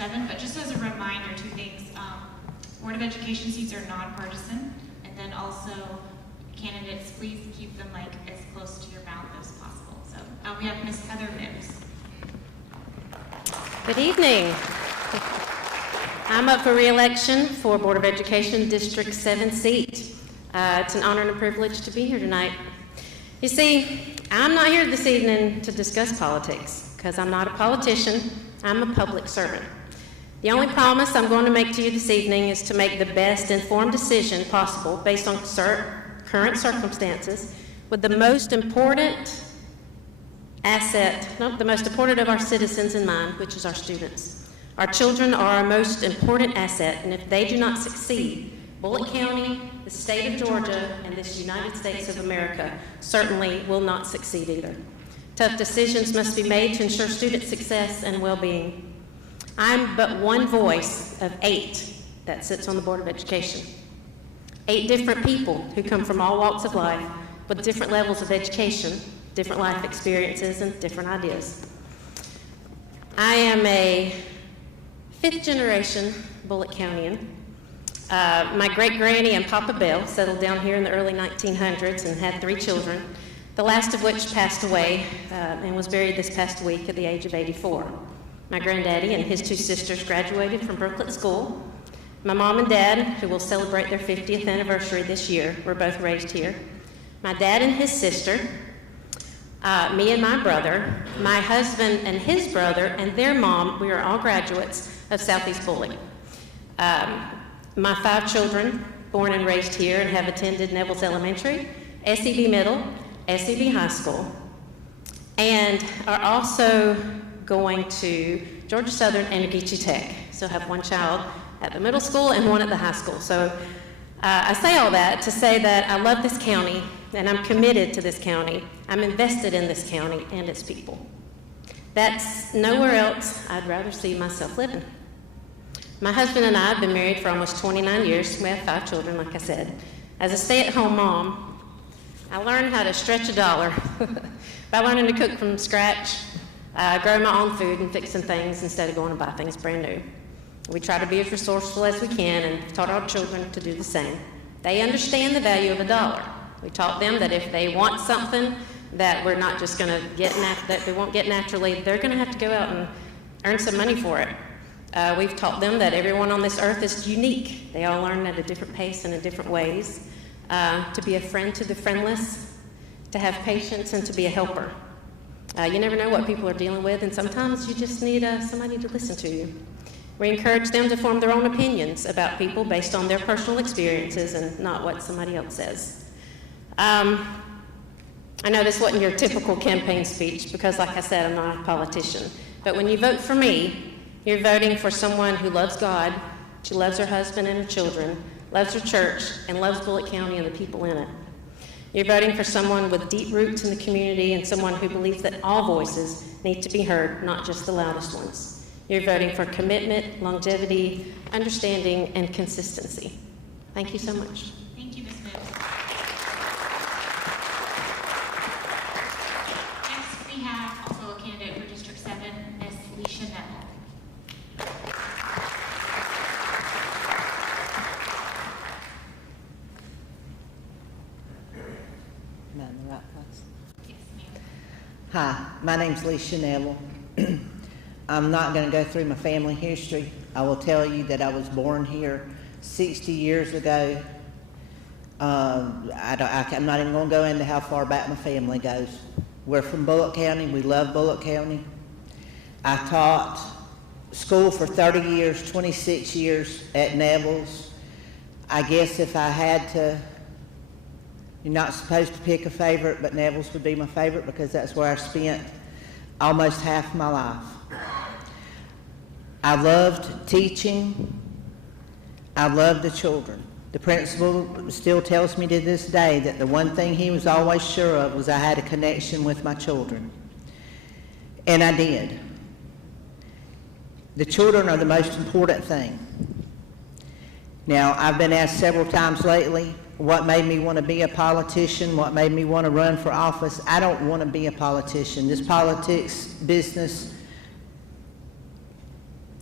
7, but just as a reminder, 2 things. Board of Education seats are nonpartisan, and then also candidates, please keep them like as close to your mouth as possible. So we have Ms. Heather Mims. Good evening. I'm up for re-election for Board of Education District 7 seat. It's an honor and a privilege to be here tonight. You see, I'm not here this evening to discuss politics because I'm not a politician. I'm a public servant. The only promise I'm going to make to you this evening is to make the best informed decision possible based on current circumstances with the most important the most important of our citizens in mind, which is our students. Our children are our most important asset, and if they do not succeed, Bullitt County, the state of Georgia, and this United States of America certainly will not succeed either. Tough decisions must be made to ensure student success and well-being. I'm but one voice of 8 that sits on the Board of Education. 8 different people who come from all walks of life with different levels of education, different life experiences, and different ideas. I am a 5th generation Bullitt Countyan. My great-granny and Papa Bell settled down here in the early 1900s and had 3 children, the last of which passed away and was buried this past week at the age of 84. My granddaddy and his 2 sisters graduated from Brooklyn School. My mom and dad, who will celebrate their 50th anniversary this year, were both raised here. My dad and his sister, me and my brother, my husband and his brother, and their mom, we are all graduates of Southeast Bullitt. My 5 children, born and raised here and have attended Neville's Elementary, SEB Middle, SEB High School, and are also going to Georgia Southern and Geechee Tech. So I have 1 child at the middle school and 1 at the high school. So I say all that to say that I love this county and I'm committed to this county. I'm invested in this county and its people. That's nowhere else I'd rather see myself living. My husband and I have been married for almost 29 years. We have 5 children, like I said. As a stay-at-home mom, I learned how to stretch a dollar by learning to cook from scratch, grow my own food and fixing things instead of going to buy things brand new. We try to be as resourceful as we can and taught our children to do the same. They understand the value of a dollar. We taught them that if they want something that we're not just going to get, that they won't get naturally, they're going to have to go out and earn some money for it. We've taught them that everyone on this earth is unique. They all learn at a different pace and in different ways. To be a friend to the friendless, to have patience, and to be a helper. You never know what people are dealing with, and sometimes you just need somebody to listen to you. We encourage them to form their own opinions about people based on their personal experiences and not what somebody else says. I know this wasn't your typical campaign speech because, like I said, I'm not a politician. But when you vote for me, you're voting for someone who loves God, she loves her husband and her children, loves her church, and loves Bullitt County and the people in it. You're voting for someone with deep roots in the community and someone who believes that all voices need to be heard, not just the loudest ones. You're voting for commitment, longevity, understanding, and consistency. Thank you so much. Thank you, Ms. Mims. Next, we have also a candidate for District 7, Ms. Lisha Nevil. Am I in the right place? Yes, ma'am. Hi, my name's Lisha Nevil. I'm not going to go through my family history. I will tell you that I was born here 60 years ago. I'm not even going to go into how far back my family goes. We're from Bullitt County. We love Bullitt County. I taught school for 30 years, 26 years at Neville's. I guess if I had to, you're not supposed to pick a favorite, but Neville's would be my favorite because that's where I spent almost half my life. I loved teaching. I loved the children. The principal still tells me to this day that the one thing he was always sure of was I had a connection with my children. And I did. The children are the most important thing. Now, I've been asked several times lately what made me want to be a politician, what made me want to run for office. I don't want to be a politician. This politics business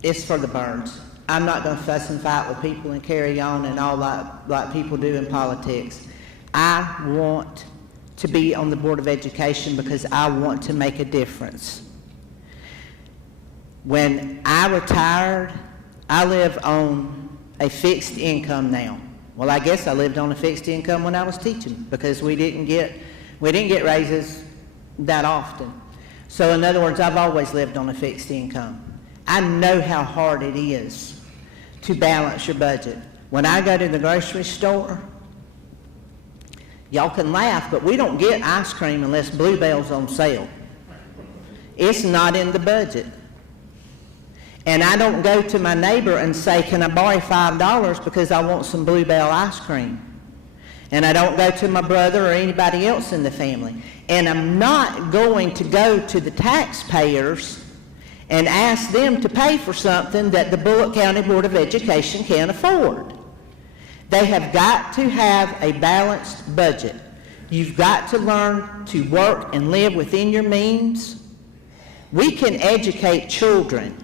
it's for the birds. I'm not gonna fuss and fight with people and carry on and all like people do in politics. I want to be on the Board of Education because I want to make a difference. When I retired, I live on a fixed income now. Well, I guess I lived on a fixed income when I was teaching because we didn't get raises that often. So in other words, I've always lived on a fixed income. I know how hard it is to balance your budget. When I go to the grocery store, y'all can laugh, but we don't get ice cream unless Bluebell's on sale. It's not in the budget. And I don't go to my neighbor and say, can I borrow $5 because I want some Bluebell ice cream? And I don't go to my brother or anybody else in the family. And I'm not going to go to the taxpayers and ask them to pay for something that the Bullock County Board of Education can't afford. They have got to have a balanced budget. You've got to learn to work and live within your means. We can educate children.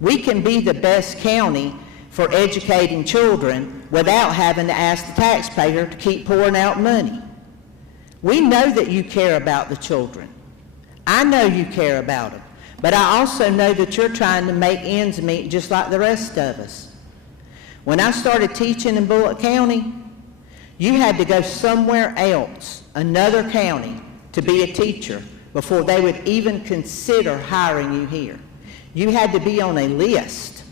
We can be the best county for educating children without having to ask the taxpayer to keep pouring out money. We know that you care about the children. I know you care about them. But I also know that you're trying to make ends meet just like the rest of us. When I started teaching in Bullock County, you had to go somewhere else, another county, to be a teacher before they would even consider hiring you here. You had to be on a list.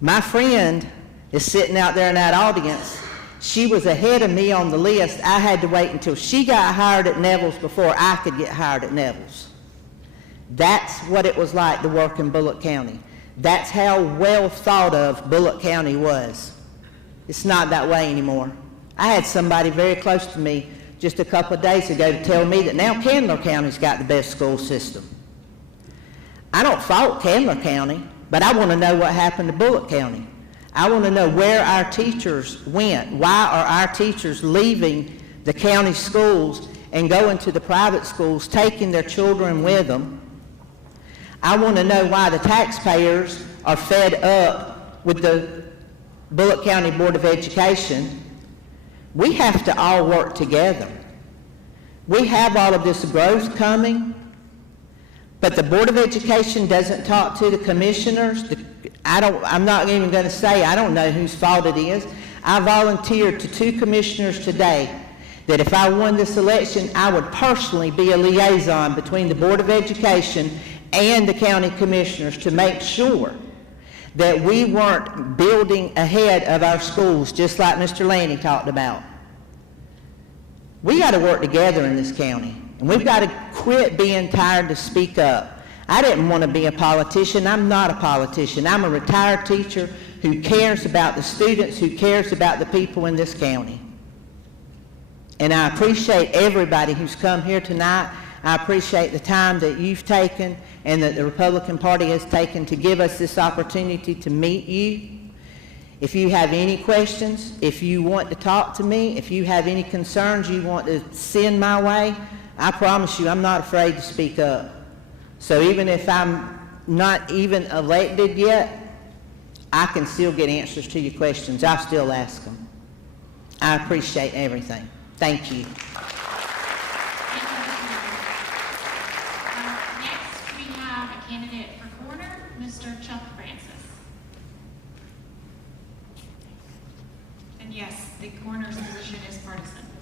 My friend is sitting out there in that audience. She was ahead of me on the list. I had to wait until she got hired at Nevil's before I could get hired at Nevil's. That's what it was like to work in Bullock County. That's how well thought of Bullock County was. It's not that way anymore. I had somebody very close to me just a couple of days ago to tell me that now Candler County's got the best school system. I don't fault Candler County, but I want to know what happened to Bullock County. I want to know where our teachers went. Why are our teachers leaving the county schools and going to the private schools, taking their children with them? I want to know why the taxpayers are fed up with the Bullock County Board of Education. We have to all work together. We have all of this growth coming, but the Board of Education doesn't talk to the commissioners. I'm not even going to say I don't know whose fault it is. I volunteered to 2 commissioners today that if I won this election, I would personally be a liaison between the Board of Education and the county commissioners to make sure that we weren't building ahead of our schools, just like Mr. Laney talked about. We got to work together in this county, and we've got to quit being tired to speak up. I didn't want to be a politician. I'm not a politician. I'm a retired teacher who cares about the students, who cares about the people in this county. And I appreciate everybody who's come here tonight. I appreciate the time that you've taken and that the Republican Party has taken to give us this opportunity to meet you. If you have any questions, if you want to talk to me, if you have any concerns you want to send my way, I promise you I'm not afraid to speak up. So even if I'm not even elected yet, I can still get answers to your questions. I'll still ask them. I appreciate everything. Thank you. Next, we have a candidate for coroner, Mr. Chuck Francis. And yes, the coroner's position is partisan.